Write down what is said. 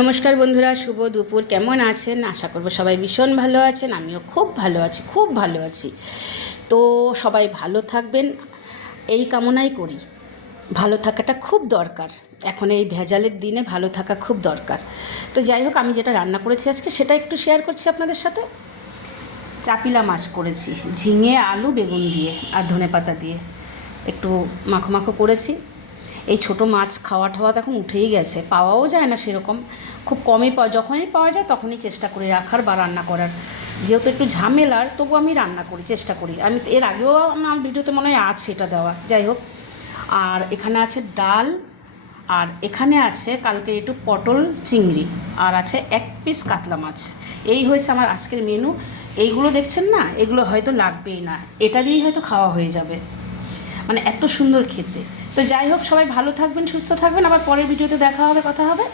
নমস্কার বন্ধুরা, শুভ দুপুর। কেমন আছেন? আশা করব সবাই ভীষণ ভালো আছেন। আমিও খুব ভালো আছি, খুব ভালো আছি। তো সবাই ভালো থাকবেন এই কামনাই করি। ভালো থাকাটা খুব দরকার, এখন এই ভেজালের দিনে ভালো থাকা খুব দরকার। তো যাই হোক, আমি যেটা রান্না করেছি আজকে সেটা একটু শেয়ার করছি আপনাদের সাথে। চাপিলা মাছ করেছি ঝিঙে, আলু, বেগুন দিয়ে আর ধনেপাতা দিয়ে একটু মাখো মাখো করেছি। এই ছোটো মাছ খাওয়া ঠাওয়া এখন উঠেই গেছে, পাওয়াও যায় না সেরকম, খুব কমই পাওয়া, যখনই পাওয়া যায় তখনই চেষ্টা করি রাখার বা রান্না করার। যেহেতু একটু ঝামেলার, তবু আমি রান্না করি, চেষ্টা করি। আমি এর আগেও আমার ভিডিওতে মনে হয় আছে এটা দেওয়া, যাই হোক। আর এখানে আছে ডাল, আর এখানে আছে কালকে একটু পটল চিংড়ি, আর আছে 1 পিস কাতলা মাছ। এই হয়েছে আমার আজকের মেনু। এইগুলো দেখছেন না, এগুলো হয়তো লাগবেই না, এটা দিয়েই হয়তো খাওয়া হয়ে যাবে, মানে এত সুন্দর খেতে। তো যাই হোক, সবাই ভালো থাকবেন, সুস্থ থাকবেন। আবার পরের ভিডিওতে দেখা হবে, কথা হবে।